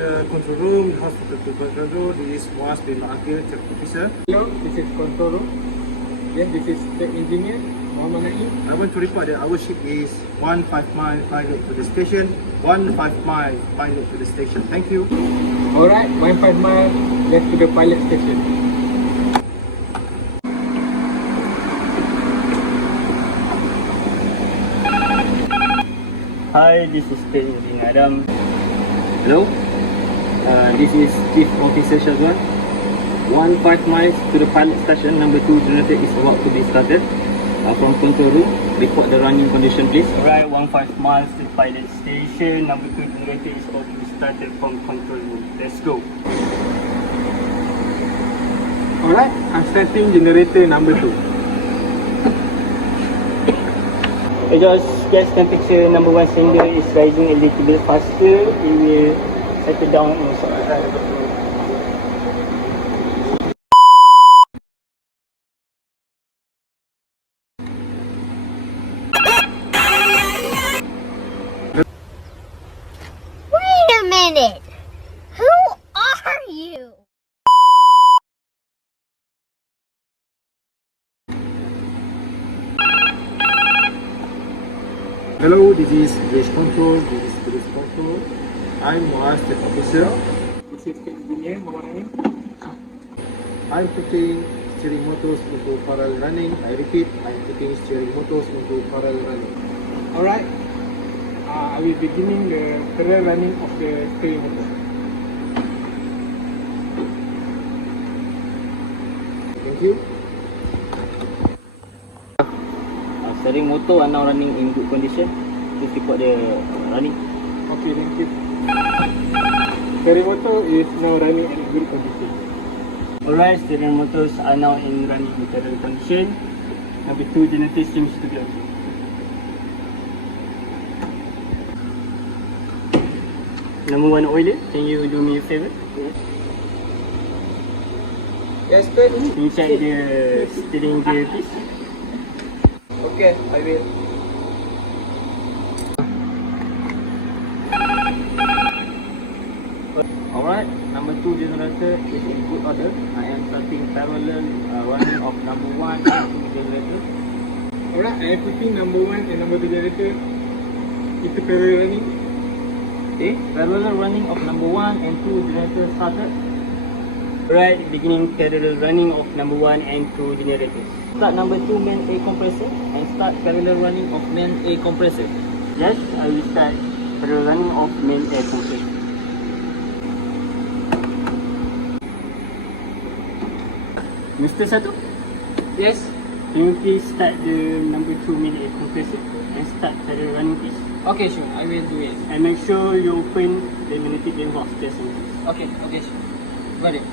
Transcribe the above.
the control room, hospital to control room. This is was the market officer. Hello, this is control room. Yes, this is the engineer, Muhammad Naim. I want to report that our ship is 15 mile pilot to the station. 15 mile pilot to the station. Thank you. Alright, 15 mile left to the pilot station. Hi, this is Engineer Adam. Hello, this is Chief Officer Shazwan. 15 miles to the pilot station. Number 2 generator is about to be started. From control room, report the running condition please. Alright, 15 miles to the pilot station. Number 2 generator is about to be started from control room. Let's go. Alright, I'm starting generator number 2. Hey guys, gas temperature number 1 cylinder is rising a little bit faster. It will settle down also. Wait a minute! Who are you? Hello, this is base control. This is cruise control. I'm was the officer. This is the engineer, Muhammad Naim. I'm putting steering motors into parallel running. I repeat, I'm putting steering motors into parallel running. Alright, I will beginning the parallel running of the steering motor. Thank you. Steering motor are now running in good condition. Please report the running. Okay, thank you. Steering motor is now running in good condition. Alright, steering motors are now in running in good condition. Number 2 generator seems to be okay. Number 1 oiler, can you do me a favor? Yes, good. Can you check the steering gear please? Okay, I will. Alright, number 2 generator is in good order. I am starting parallel running of number 1 and 2 generator. Alright, I am putting number 1 and number 2 generator into parallel running. Okay, parallel running of number 1 and 2 generator started. Alright, beginning parallel running of number 1 and 2 generators. Start number 2 main A compressor and start parallel running of main A compressor. Yes, I will start parallel running of main A compressor. Mr. Satu? Yes. Can you please start the number 2 main air compressor and start parallel running please? Okay, sure. I will do it. And make sure you open the magnetic valve just in case. Okay, sure. Got it.